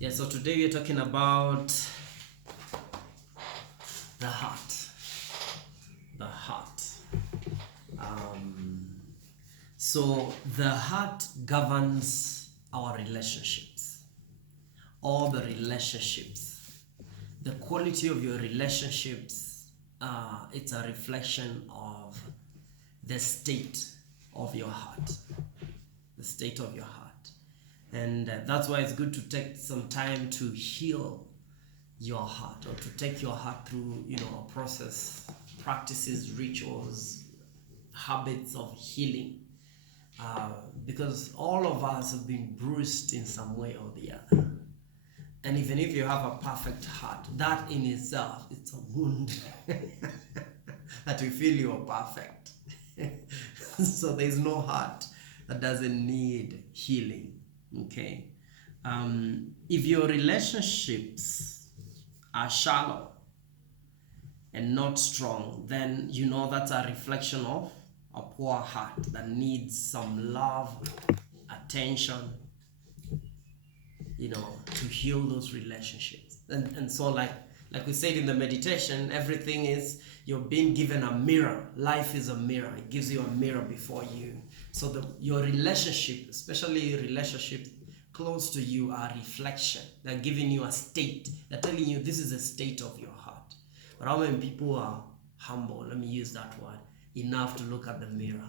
Yeah, so today we're talking about the heart. The heart. So the heart governs our relationships. All the relationships. The quality of your relationships, it's a reflection of the state of your heart. The state of your heart. And that's why it's good to take some time to heal your heart, or to take your heart through, a process, practices, rituals, habits of healing. Because all of us have been bruised in some way or the other. And even if you have a perfect heart, that in itself, it's a wound that you feel you're perfect. So there's no heart that doesn't need healing. Okay, if your relationships are shallow and not strong, then that's a reflection of a poor heart that needs some love, attention, to heal those relationships. And so, like we said in the meditation, everything is, you're being given a mirror. Life is a mirror. It gives you a mirror before you. So your relationship, especially relationships close to you, are reflection. They're giving you a state. They're telling you this is a state of your heart. But how many people are humble, let me use that word, enough to look at the mirror?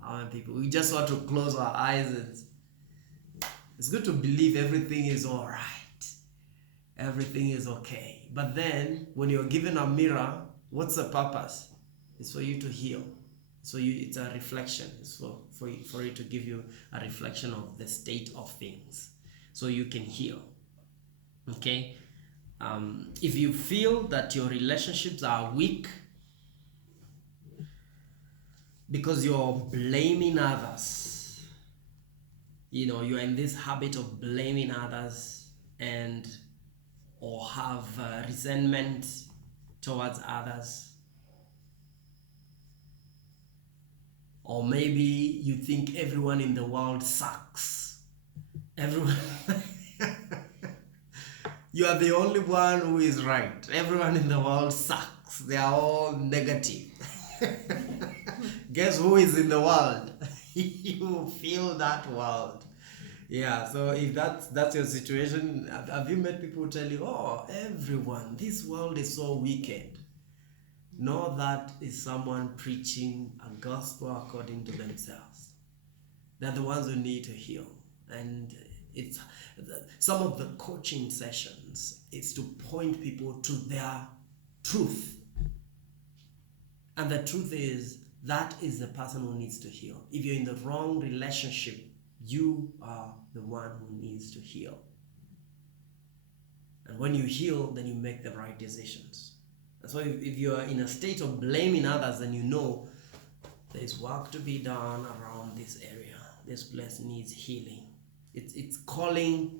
How many people? We just want to close our eyes. It's good to believe everything is all right. Everything is okay. But then, when you're given a mirror, what's the purpose? It's for you to heal. So it's a reflection. It's for it to give you a reflection of the state of things, so you can heal. Okay? If you feel that your relationships are weak because you're blaming others, you're in this habit of blaming others, or have resentment towards others, or maybe you think everyone in the world sucks. Everyone you are the only one who is right. Everyone in the world sucks. They are all negative. Guess who is in the world? You feel that world. Yeah, so if that's your situation, have you met people who tell you, oh, everyone, this world is so wicked? No, that is someone preaching a gospel according to themselves. They're the ones who need to heal. And it's some of the coaching sessions is to point people to their truth. And the truth is, that is the person who needs to heal. If you're in the wrong relationship, you are the one who needs to heal. And when you heal, then you make the right decisions. And so if you are in a state of blaming others, then there's work to be done around this area. This place needs healing. It's calling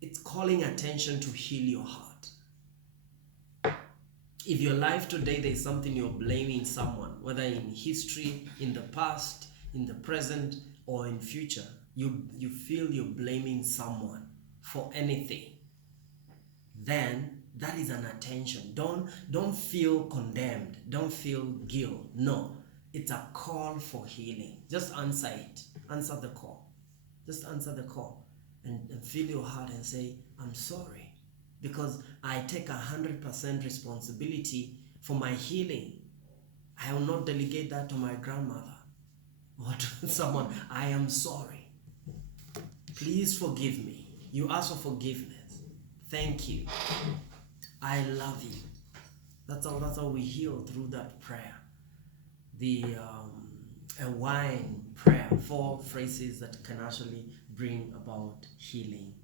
attention to heal your heart. If your life today, there's something you're blaming someone, whether in history, in the past, in the present, or in future, you feel you're blaming someone for anything, then that is an attention. Don't feel condemned. Don't feel guilt. No, it's a call for healing. Just answer it. Answer the call. Just answer the call and feel your heart and say, I'm sorry, because I take 100% responsibility for my healing. I will not delegate that to my grandmother or to someone. I am sorry. Please forgive me. You ask for forgiveness. Thank you. I love you. That's how we heal, through that prayer. A wine prayer, 4 phrases that can actually bring about healing.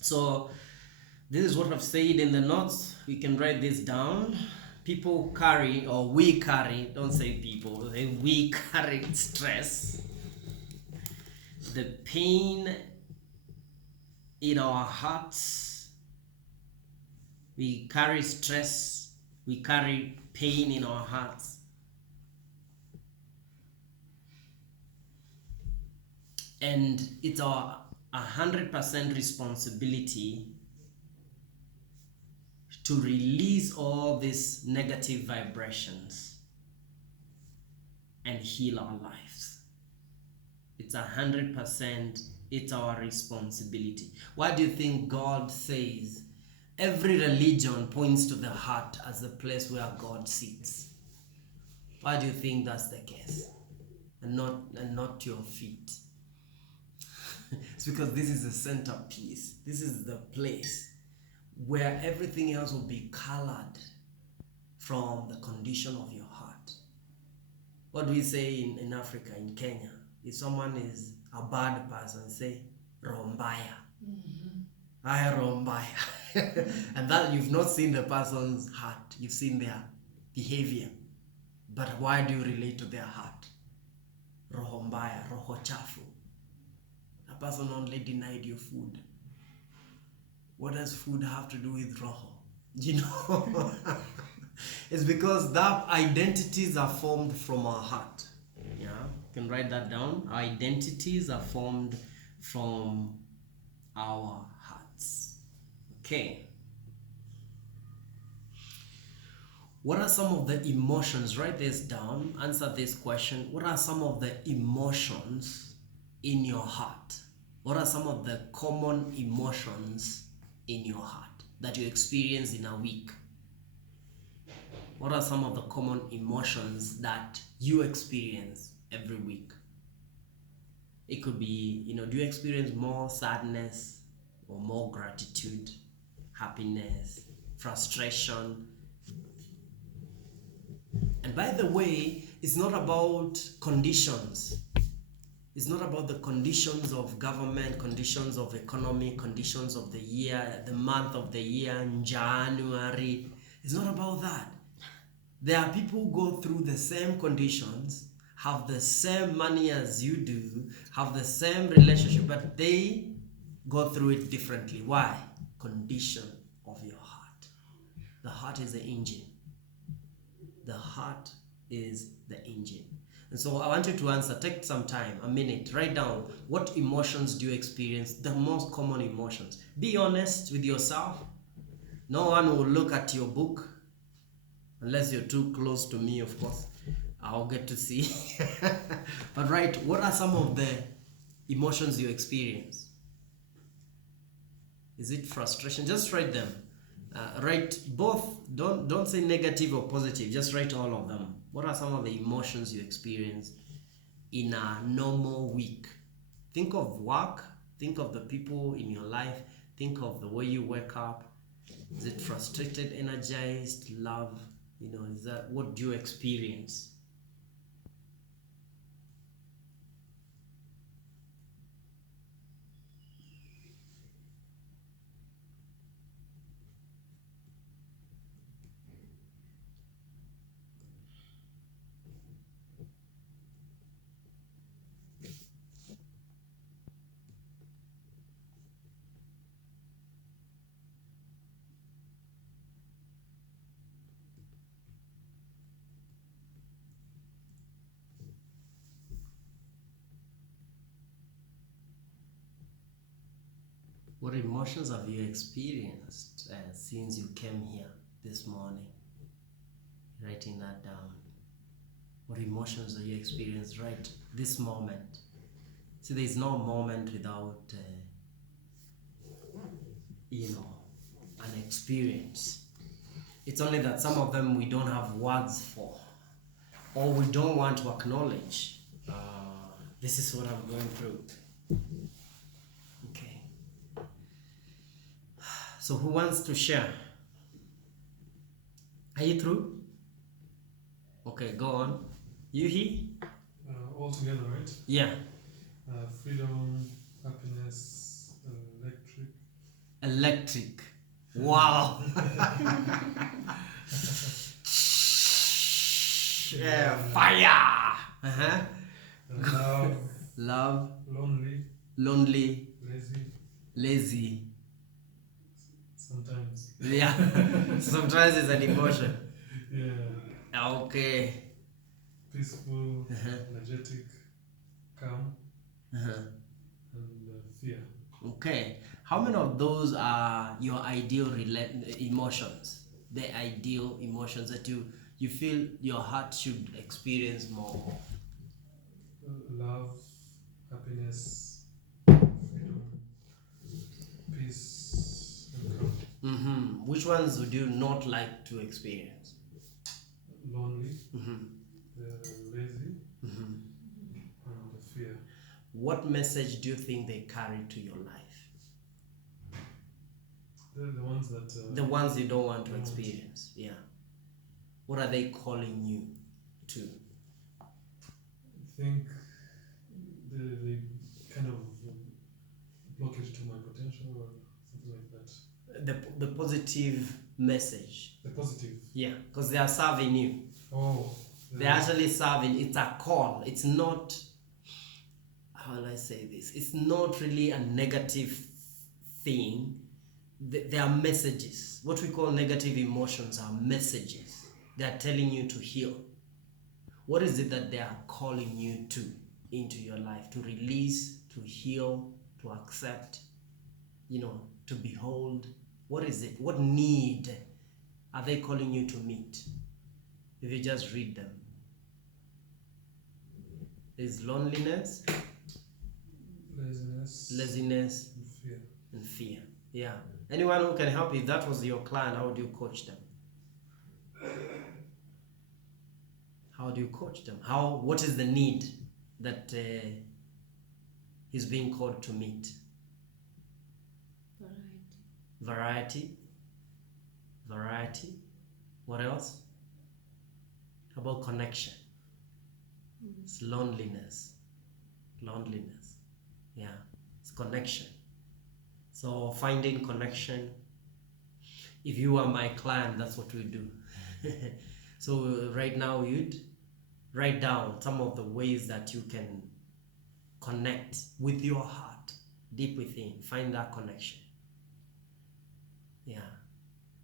So this is what I've said in the notes. You can write this down. People carry, or we carry, don't say people, we carry stress, the pain in our hearts. We carry stress, we carry pain in our hearts. And it's our 100% responsibility to release all these negative vibrations and heal our lives. It's 100%, it's our responsibility. Why do you think God says every religion points to the heart as the place where God sits? Why do you think that's the case? And not your feet? It's because this is the centerpiece. This is the place where everything else will be colored from the condition of your heart. What do we say in Africa, in Kenya? If someone is a bad person, say rombaya. I rombaya. And that you've not seen the person's heart, you've seen their behavior. But why do you relate to their heart? Roho mbaya, roho chafu. A person only denied you food. What does food have to do with roho? You know? It's because that identities are formed from our heart. Yeah, you can write that down. Our identities are formed from our hearts. Okay. What are some of the emotions? Write this down. Answer this question. What are some of the emotions in your heart? What are some of the common emotions in your heart that you experience in a week? What are some of the common emotions that you experience every week? It could be, do you experience more sadness or more gratitude, happiness, frustration? And by the way, it's not about conditions. It's not about the conditions of government, conditions of economy, conditions of the year, the month of the year, January. It's not about that. There are people who go through the same conditions, have the same money as you do, have the same relationship, but they go through it differently. Why? Condition of your heart. The heart is the engine. The heart is the engine. And so I want you to answer. Take some time, a minute, write down what emotions do you experience, the most common emotions. Be honest with yourself. No one will look at your book, unless you're too close to me, of course. I'll get to see. But write, what are some of the emotions you experience? Is it frustration? Just write them. Write both. Don't say negative or positive. Just write all of them. What are some of the emotions you experience in a normal week? Think of work. Think of the people in your life. Think of the way you wake up. Is it frustrated, energized, love? Is that what do you experience? What emotions have you experienced since you came here this morning? Writing that down. What emotions have you experienced right this moment? See, there is no moment without, an experience. It's only that some of them we don't have words for, or we don't want to acknowledge. This is what I'm going through. Okay. So who wants to share? Are you through? Okay, go on. You he? All together, right? Yeah. Freedom, happiness, electric. Electric. Wow. Yeah, fire. Love. Love. Lonely. Lonely. Lazy. Lazy. Sometimes. Yeah. Sometimes it's an emotion. Yeah. Okay. Peaceful, energetic, calm, and fear. Okay. How many of those are your ideal emotions? The ideal emotions that you feel your heart should experience more. Love, happiness, freedom, peace, and calm. Mm-hmm. Which ones would you not like to experience? Lonely, Mm-hmm. lazy, Mm-hmm. and fear. What message do you think they carry to your life? The ones that. The ones you don't want to don't. experience. Yeah. What are they calling you to? I think they kind of block it to my potential or something like that. The positive message. The positive. Yeah, because they are serving you. Oh. They're actually serving. It's a call. It's not, how will I say this? It's not really a negative thing. They are messages. What we call negative emotions are messages. They are telling you to heal. What is it that they are calling you to into your life? To release, to heal, to accept, to behold. What is it? What need are they calling you to meet? If you just read them. There's loneliness, laziness, and fear. Yeah. Anyone who can help, if that was your client, how would you coach them? How do you coach them? What is the need that he's being called to meet? Variety. What else? How about connection? It's loneliness. Yeah, it's connection. So finding connection. If you are my client, that's what we do. So right now you'd write down some of the ways that you can connect with your heart deep within. Find that connection. Yeah.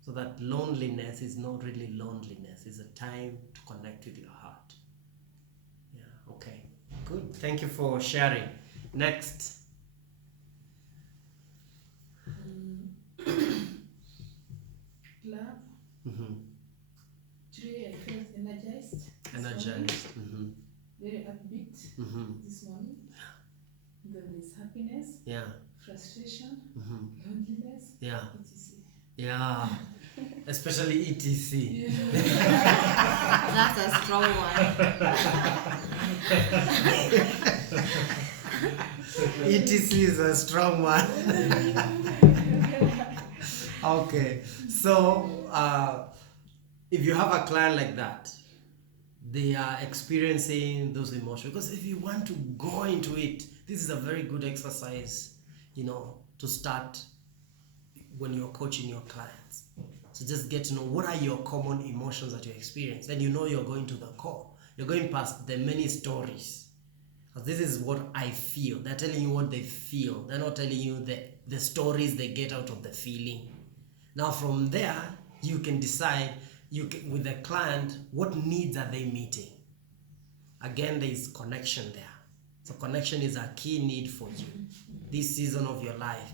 So that loneliness is not really loneliness. It's a time to connect with your heart. Yeah. Okay. Good. Thank you for sharing. Next. Love. Mm-hmm. Today I felt energized. Very upbeat this morning. Then there's happiness. Yeah. Frustration. Loneliness. Yeah. etc. Yeah. Especially etc. Yeah. That's a strong one. etc is a strong one. Okay. So if you have a client like that, they are experiencing those emotions. Because if you want to go into it, this is a very good exercise, to start when you're coaching your clients. So just get to know what are your common emotions that you experience. Then you're going to the core. You're going past the many stories. Because this is what I feel. They're telling you what they feel. They're not telling you the stories they get out of the feeling. Now from there, you can decide with the client, what needs are they meeting? Again, there is connection there. So connection is a key need for you this season of your life.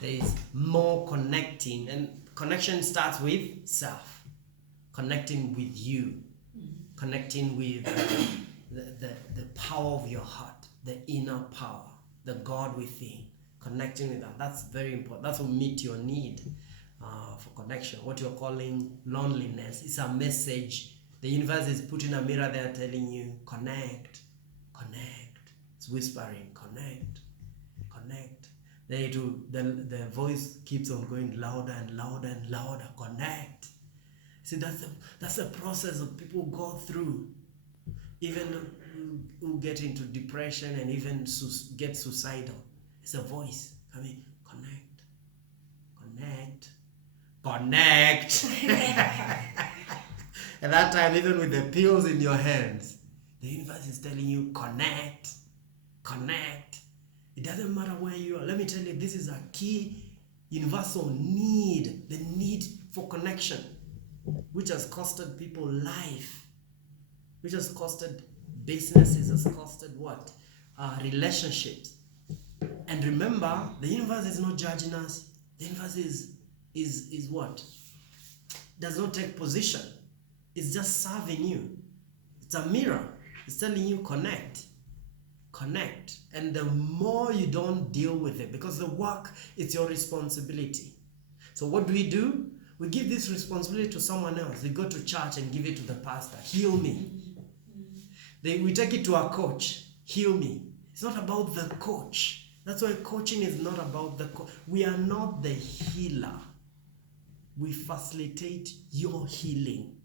There is more connecting, and connection starts with self. Connecting with you. Connecting with the power of your heart, the inner power, the God within. Connecting with that. That's very important. That will meet your need. For connection. What you're calling loneliness is a message. The universe is putting a mirror there telling you, connect. It's whispering, connect. Then the voice keeps on going louder and louder and louder, connect. See, that's the process that people go through. Even who get into depression and even get suicidal. It's a voice. Connect. At that time, even with the pills in your hands, the universe is telling you, connect. It doesn't matter where you are. Let me tell you, this is a key universal need, the need for connection, which has costed people life, which has costed businesses, has costed what? Relationships. And And remember, the universe is not judging us. The universe is what? Does not take position. It's just serving you. It's a mirror. It's telling you connect. Connect. And the more you don't deal with it, because the work is your responsibility. So what do? We give this responsibility to someone else. We go to church and give it to the pastor. Heal me. We take it to our coach. Heal me. It's not about the coach. That's why coaching is not about the coach. We are not the healer. We facilitate your healing.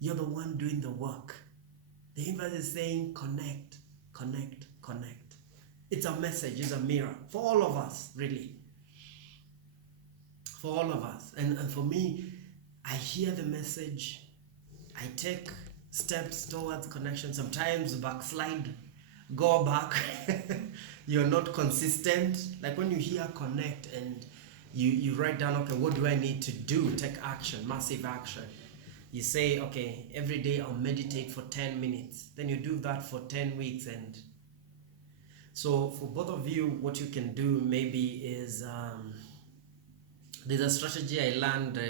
You're the one doing the work. The universe is saying connect, connect, connect. It's a message, it's a mirror for all of us, really. For all of us. And for me, I hear the message. I take steps towards connection. Sometimes backslide, go back. You're not consistent. Like when you hear connect and you write down, okay, what do I need to do? Take action, massive action. You say, okay, every day I'll meditate for 10 minutes. Then you do that for 10 weeks. And so for both of you, what you can do maybe is, there's a strategy I learned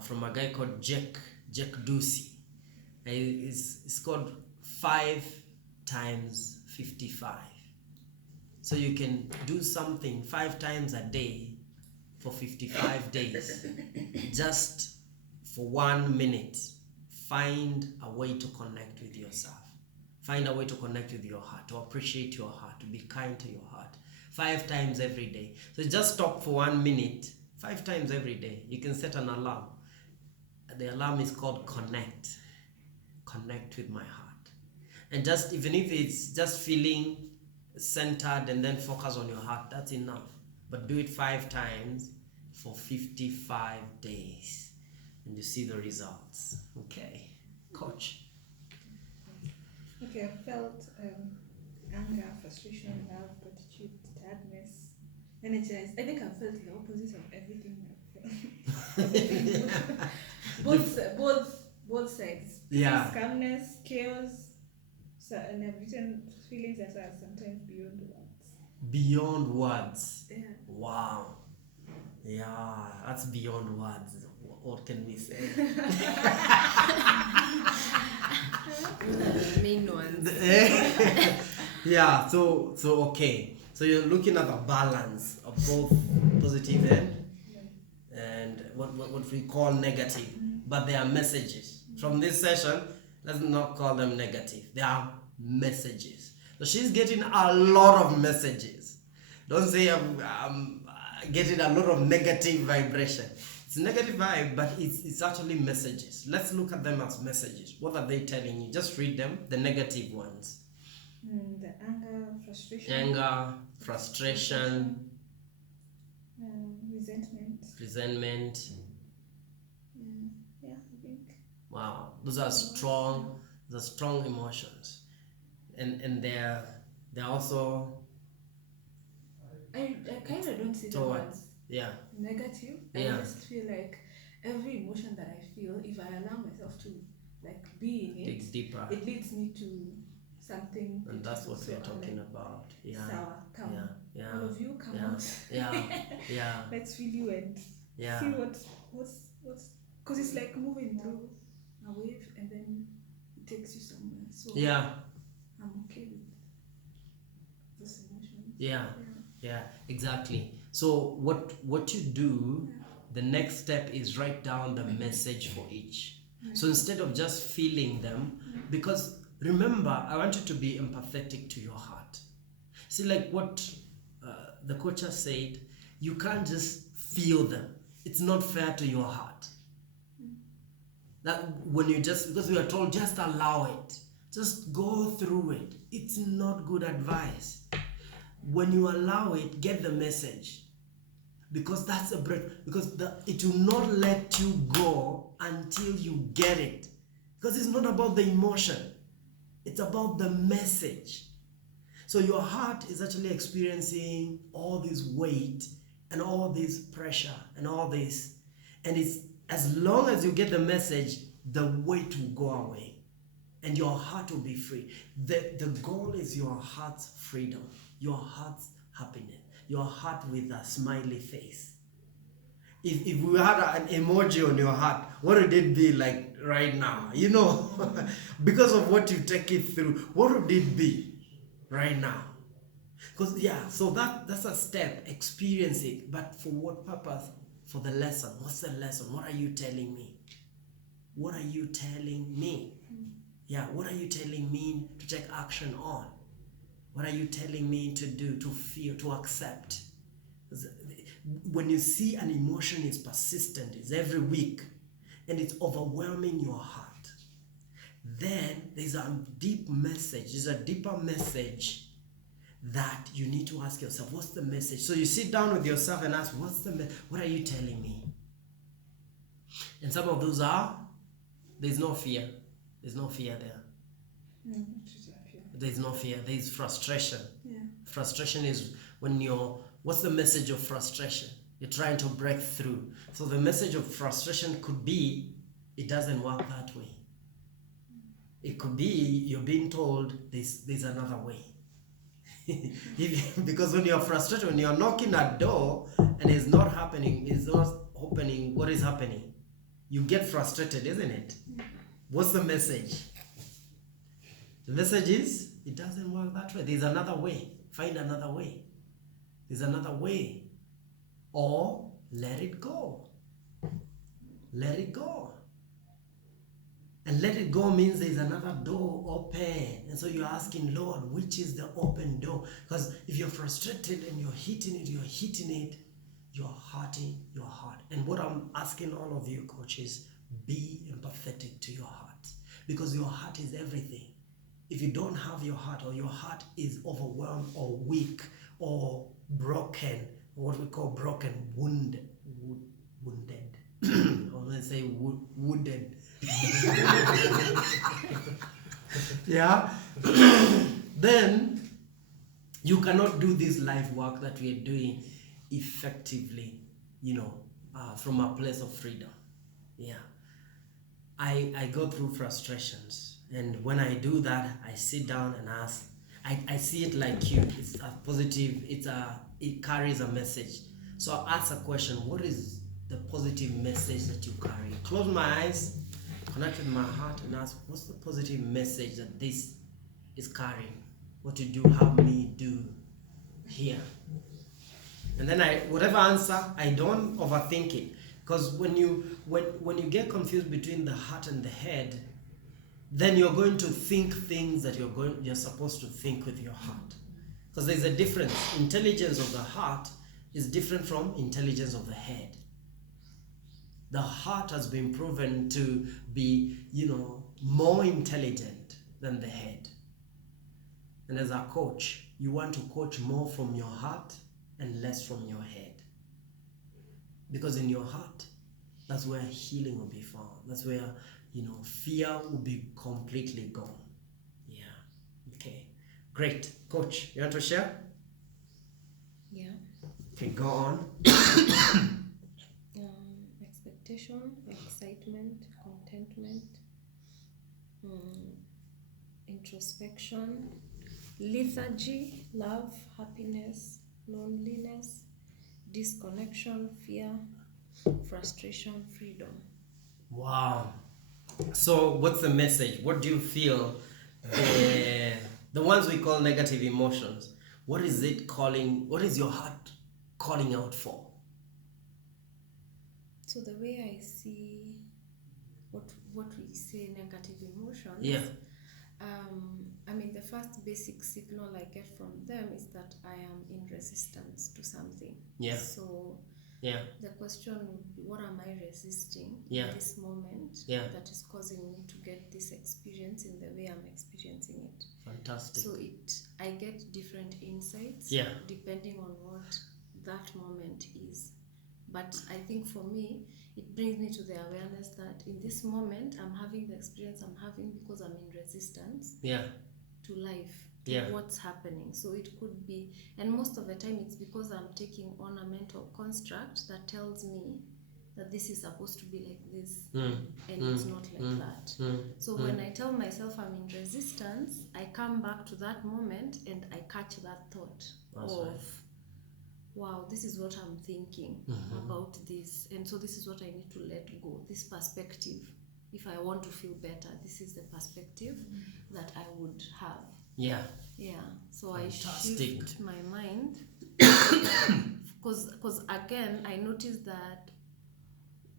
from a guy called D.L.C. It's called 5 times 55. So you can do something 5 times a day for 55 days. Just for 1 minute, find a way to connect with yourself. Find a way to connect with your heart, to appreciate your heart, to be kind to your heart. 5 times every day. So just stop for 1 minute, 5 times every day. You can set an alarm. The alarm is called connect. Connect with my heart. And just, even if it's just feeling centered and then focus on your heart, that's enough. But do it 5 times for 55 days. And you see the results. Okay. Coach. Okay, I felt anger, frustration, love, gratitude, tiredness, energized. I think I felt the opposite of everything I felt. both sides. Yeah. Peace, calmness, chaos, so, and I've written feelings that are sometimes beyond words. Beyond words. Yeah. Wow. Yeah, that's beyond words. What can we say? The main ones. Yeah, so okay. So you're looking at the balance of both positive and what we call negative. But they are messages. From this session, let's not call them negative. They are messages. So she's getting a lot of messages. Don't say I'm getting a lot of negative vibration. It's negative vibe, but it's actually messages. Let's look at them as messages. What are they telling you? Just read them, the negative ones. The anger, frustration. Resentment. Yeah, I think. Wow, those are strong emotions, and they're also. I kind of don't see them as negative. I just feel like every emotion that I feel, if I allow myself to be in it, dig deeper, it leads me to something. And that's what we're talking about. Yeah. Sour, come. Yeah. All of you come out. Yeah. Let's feel you and see what's because it's like moving through a wave and then it takes you somewhere. So I'm okay with this emotion. Yeah, exactly. So what you do, the next step is write down the message for each. So instead of just feeling them, because remember, I want you to be empathetic to your heart. See, like what the coach has said, you can't just feel them. It's not fair to your heart. That when you because we are told just allow it, just go through it. It's not good advice. When you allow it, get the message, because that's a break. Because it will not let you go until you get it. Because it's not about the emotion, it's about the message. So your heart is actually experiencing all this weight and all this pressure and all this, and it's as long as you get the message, the weight will go away and your heart will be free. The goal is your heart's freedom, your heart's happiness. Your heart with a smiley face. If we had an emoji on your heart, what would it be like right now? You know, because of what you take it through, what would it be right now? Because so that's a step, experience it. But for what purpose? For the lesson. What's the lesson? What are you telling me? What are you telling me? Yeah, what are you telling me to take action on? What are you telling me to do, to feel, to accept? When you see an emotion is persistent, it's every week, and it's overwhelming your heart, then there's a deep message, there's a deeper message that you need to ask yourself, what's the message? So you sit down with yourself and ask, what are you telling me? And some of those are, there's no fear. There's no fear there. No, there's no fear. There's frustration. Yeah. Frustration is when what's the message of frustration? You're trying to break through. So the message of frustration could be, it doesn't work that way. It could be, you're being told there's another way. Because when you're frustrated, when you're knocking a door and it's not happening, it's not opening, what is happening? You get frustrated, isn't it? What's the message? The message is, it doesn't work that way. There's another way. Find another way. There's another way. Or let it go. Let it go. And let it go means there's another door open. And so you're asking, Lord, which is the open door? Because if you're frustrated and you're hitting it, you're hurting your heart. And what I'm asking all of you, coaches, be empathetic to your heart. Because your heart is everything. If you don't have your heart, or your heart is overwhelmed or weak or broken, what we call broken, wounded. Or let's say wounded. Yeah. Then you cannot do this life work that we are doing effectively, from a place of freedom. Yeah. I go through frustrations, and when I do that, I sit down and ask. I see it like you. It's a positive. It carries a message. So I ask a question: what is the positive message that you carry? Close my eyes, connect with my heart, and ask, what's the positive message that this is carrying? What to do? Help me do here. And then whatever answer, I don't overthink it. Because when you get confused between the heart and the head, then you're going to think things that you're supposed to think with your heart. Because there's a difference. Intelligence of the heart is different from intelligence of the head. The heart has been proven to be, more intelligent than the head. And as a coach, you want to coach more from your heart and less from your head. Because in your heart, that's where healing will be found. That's where, fear will be completely gone. Yeah. Okay. Great. Coach, you want to share? Yeah. Okay, go on. Expectation, excitement, contentment, introspection, lethargy, love, happiness, loneliness, disconnection, fear, frustration, freedom. Wow. So what's the message? What do you feel the ones we call negative emotions, what is it calling? What is your heart calling out for? So the way I see what we say negative emotions, yeah. The first basic signal I get from them is that I am in resistance to something. Yeah. So yeah. The question would be, what am I resisting yeah. in this moment yeah. that is causing me to get this experience in the way I'm experiencing it? Fantastic. So I get different insights yeah. depending on what that moment is. But I think for me, it brings me to the awareness that in this moment, I'm having the experience I'm having because I'm in resistance yeah. to life, to yeah. what's happening. So it could be, and most of the time it's because I'm taking on a mental construct that tells me that this is supposed to be like this, and it's not like that. So when I tell myself I'm in resistance, I come back to that moment and I catch that thought wow, this is what I'm thinking about this, and so this is what I need to let go, this perspective. If I want to feel better, this is the perspective that I would have. Yeah. So Fantastic. I shift my mind because again I noticed that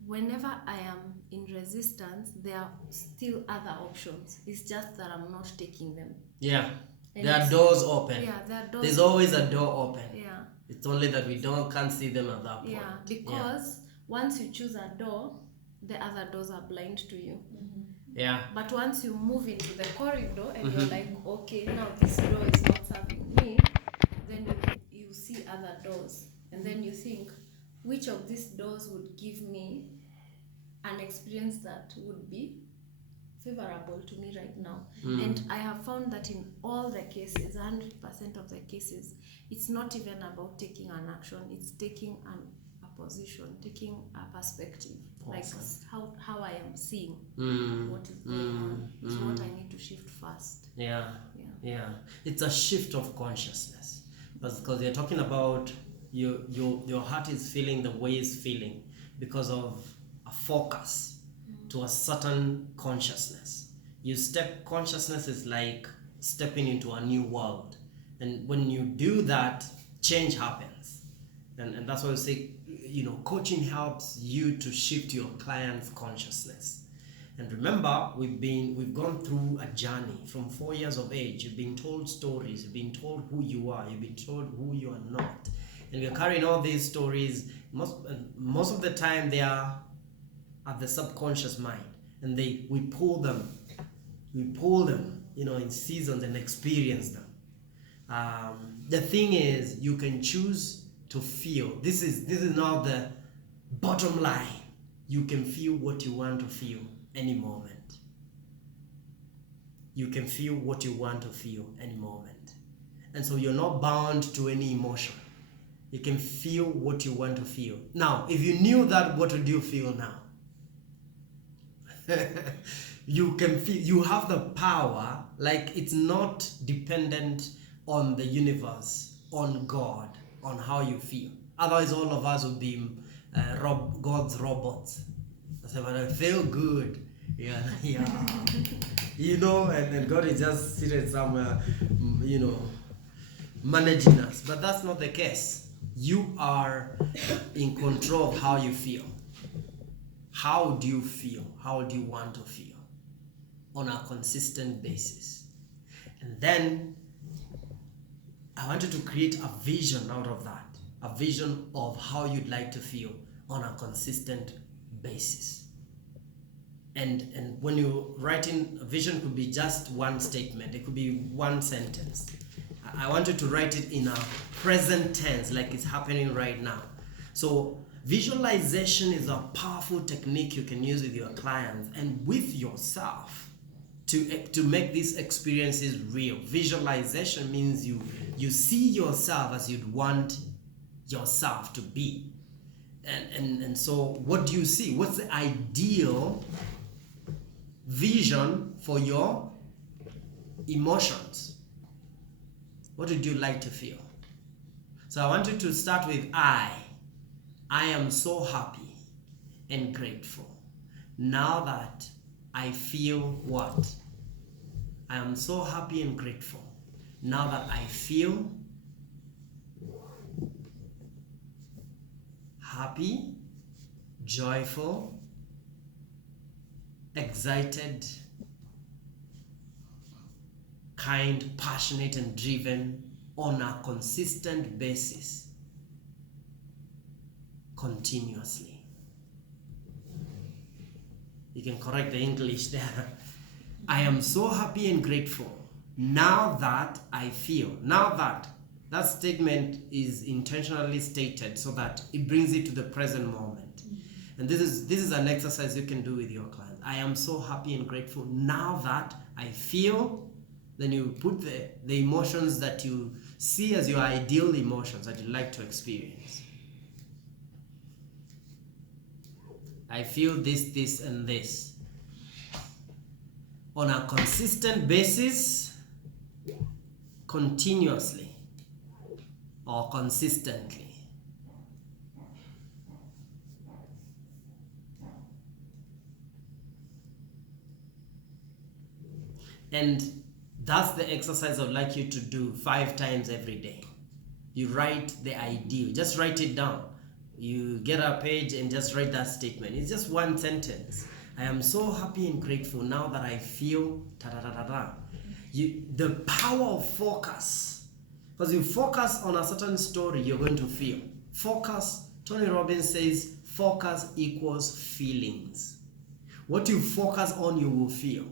whenever I am in resistance, there are still other options. It's just that I'm not taking them. Yeah. And there are doors open. Yeah, there are doors. There's always a door open. Yeah. It's only that we can't see them at that point. Yeah, because once you choose a door, the other doors are blind to you. Yeah. But once you move into the corridor and you're like, okay, now this door is not serving me, then you see other doors. And then you think, which of these doors would give me an experience that would be favorable to me right now? And I have found that in all the cases, 100% of the cases, it's not even about taking an action, it's taking a position, taking a perspective. Awesome. Like how I am seeing what is going on is what I need to shift first. Yeah. It's a shift of consciousness, because you're talking about your heart is feeling the way it's feeling because of a focus to a certain consciousness. Consciousness is like stepping into a new world, and when you do that, change happens. And that's why we say, coaching helps you to shift your client's consciousness. And remember, we've gone through a journey from 4 years of age. You've been told stories, you've been told who you are, you've been told who you are not, and we're carrying all these stories. Most of the time they are at the subconscious mind, and we pull them in seasons and experience them. The thing is, you can choose to feel. This is now the bottom line. You can feel what you want to feel any moment. You can feel what you want to feel any moment. And so you're not bound to any emotion. You can feel what you want to feel. Now, if you knew that, what would you feel now? You can feel, you have the power, like it's not dependent on the universe, on God, on how you feel. Otherwise, all of us would be God's robots. I say, but I feel good. Yeah. And God is just seated somewhere, managing us. But that's not the case. You are in control of how you feel. How do you feel? How do you want to feel? On a consistent basis. And then I wanted to create a vision out of that. A vision of how you'd like to feel on a consistent basis. And when you're writing, a vision could be just one statement. It could be one sentence. I wanted to write it in a present tense, like it's happening right now. So visualization is a powerful technique you can use with your clients and with yourself to make these experiences real. Visualization means you see yourself as you'd want yourself to be. And so what do you see? What's the ideal vision for your emotions? What would you like to feel? So I want you to start with I am so happy and grateful. Now that I feel what? I am so happy and grateful. Now that I feel happy, joyful, excited, kind, passionate, and driven on a consistent basis, continuously. You can correct the English there. I am so happy and grateful now that I feel. Now that statement is intentionally stated so that it brings it to the present moment. And this is an exercise you can do with your clients. I am so happy and grateful now that I feel. Then you put the emotions that you see as your ideal emotions that you like to experience. I feel this, and this. On a consistent basis, continuously, or consistently. And that's the exercise I'd like you to do 5 times every day. You write the ideal, just write it down. You get a page and just write that statement. It's just one sentence. I am so happy and grateful now that I feel the power of focus. Because you focus on a certain story, you're going to feel. Focus, Tony Robbins says, focus equals feelings. What you focus on, you will feel.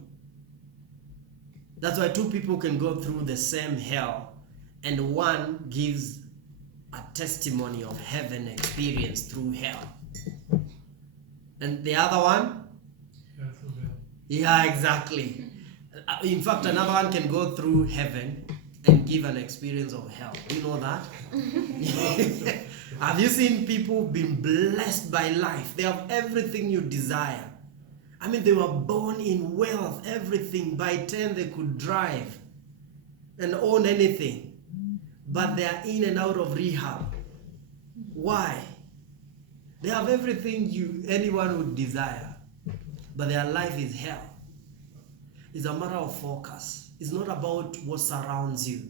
That's why 2 people can go through the same hell, and one gives a testimony of heaven experience through hell. And the other one? Yeah, exactly. In fact, another one can go through heaven and give an experience of hell. Do you know that? Have you seen people being blessed by life? They have everything you desire. I mean, they were born in wealth, everything. By 10, they could drive and own anything. But they are in and out of rehab. Why? They have everything anyone would desire. But their life is hell. It's a matter of focus. It's not about what surrounds you.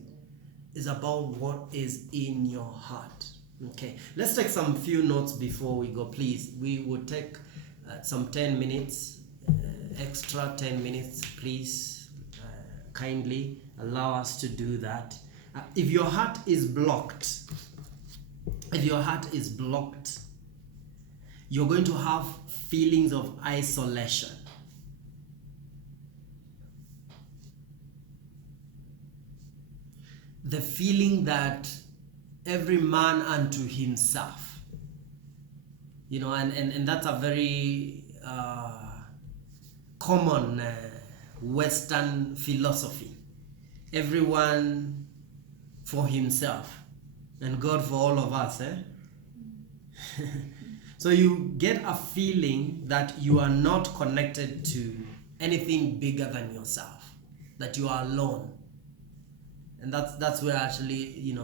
It's about what is in your heart. Okay, let's take some few notes before we go, please. We will take some 10 minutes, extra 10 minutes, please. Kindly allow us to do that. If your heart is blocked, you're going to have feelings of isolation. The feeling that every man unto himself, and that's a very common Western philosophy. Everyone for himself and God for all of us. So you get a feeling that you are not connected to anything bigger than yourself, that you are alone. And that's where actually,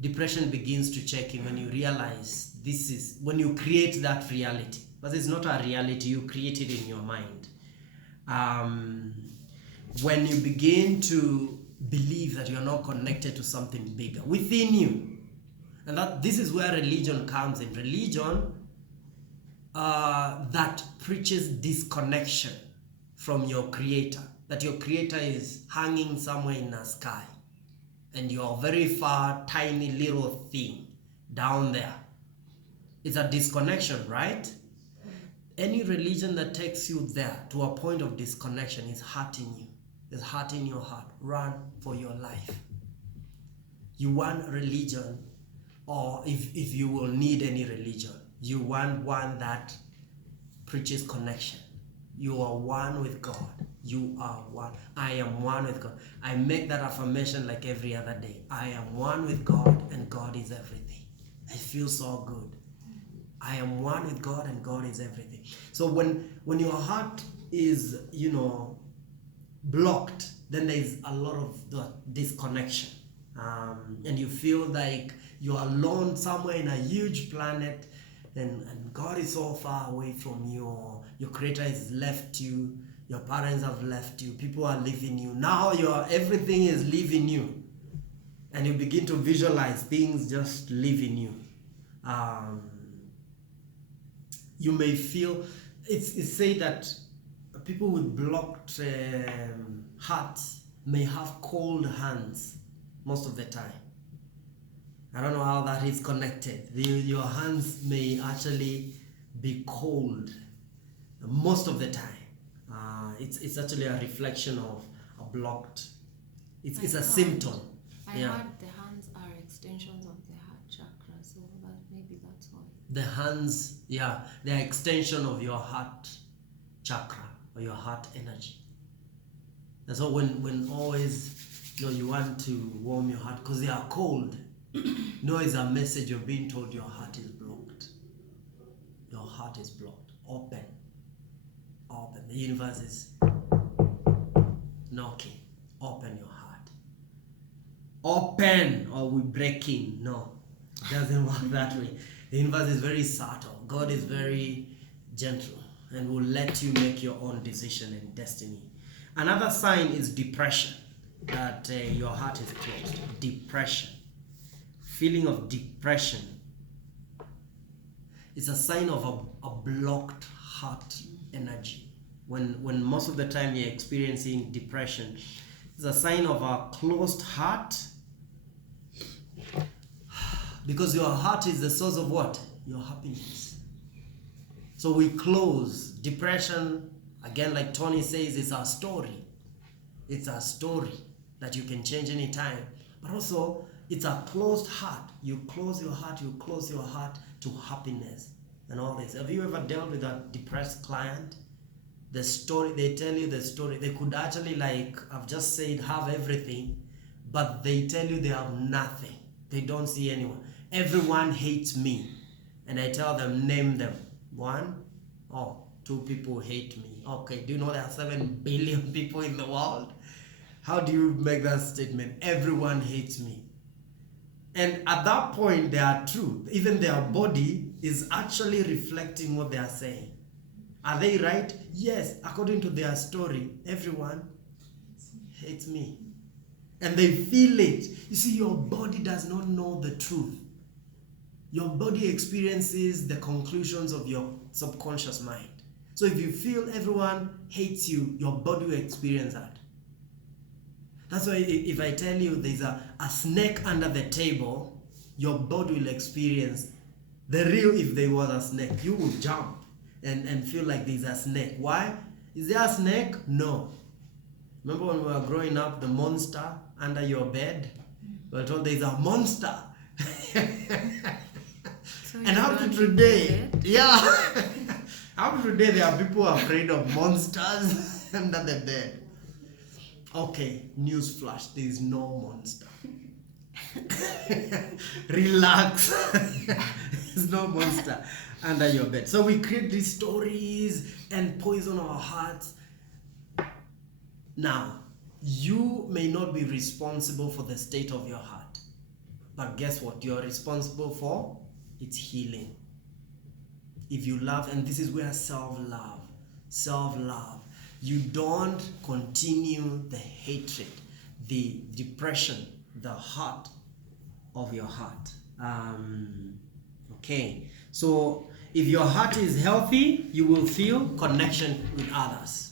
depression begins to check in, when you realize when you create that reality. But it's not a reality, you create it in your mind. When you begin to believe that you're not connected to something bigger within you. And this is where religion comes in. Religion that preaches disconnection from your creator. That your creator is hanging somewhere in the sky and you're very far, tiny little thing down there. It's a disconnection, right? Any religion that takes you there to a point of disconnection is hurting you. It's hurting your heart. Run for your life. You want religion, or if you will need any religion, you want one that preaches connection. You are one with God. You are one. I am one with God. I make that affirmation like every other day. I am one with God and God is everything. I feel so good. I am one with God and God is everything. So when your heart is, blocked, then there is a lot of disconnection. And you feel like you're alone somewhere in a huge planet, and God is so far away from you, or your creator has left you, your parents have left you, people are leaving you. Now everything is leaving you. And you begin to visualize things just leaving you. You may feel, it's said that people with blocked hearts may have cold hands most of the time. I don't know how that is connected. Your hands may actually be cold most of the time. It's actually a reflection of a blocked. It's a symptom. I heard the hands are extensions of the heart chakra, so maybe that's why. The hands, they're extension of your heart chakra or your heart energy. And so when always you want to warm your heart because they are cold, it's a message you're being told your heart is blocked. Your heart is blocked. Open. The universe is knocking. Open your heart. Open, or we break in. No, it doesn't work that way. The universe is very subtle. God is very gentle and will let you make your own decision and destiny. Another sign is depression, that your heart is closed. Depression. Feeling of depression. It's a sign of a blocked heart energy. When most of the time you're experiencing depression, it's a sign of a closed heart, because your heart is the source of what? Your happiness. So we close. Depression, again, like Tony says, it's a story. It's a story that you can change anytime. But also, it's a closed heart. You close your heart to happiness and all this. Have you ever dealt with a depressed client? The story, they tell you the story. They could actually, like I've just said, have everything, but they tell you they have nothing. They don't see anyone. Everyone hates me. And I tell them, name them. 1, 2 people hate me. Okay, do you know there are 7 billion people in the world? How do you make that statement? Everyone hates me. And at that point, they are true. Even their body is actually reflecting what they are saying. Are they right? Yes, according to their story, everyone hates me. And they feel it. You see, your body does not know the truth. Your body experiences the conclusions of your subconscious mind. So if you feel everyone hates you, your body will experience that. That's why if I tell you there's a snake under the table, your body will experience the real. If there was a snake, you will jump and feel like there's a snake. Why? Is there a snake? No. Remember when we were growing up, the monster under your bed? We were told there's a monster. And up to today, up to today there are people afraid of monsters under the bed. Okay, news flash, there is no monster. Relax. There's no monster under your bed. So we create these stories and poison our hearts. Now, you may not be responsible for the state of your heart, but guess what? You're responsible for its healing. If you love, and this is where self-love, you don't continue the hatred, the depression, the hurt of your heart. Okay, so if your heart is healthy, you will feel connection with others.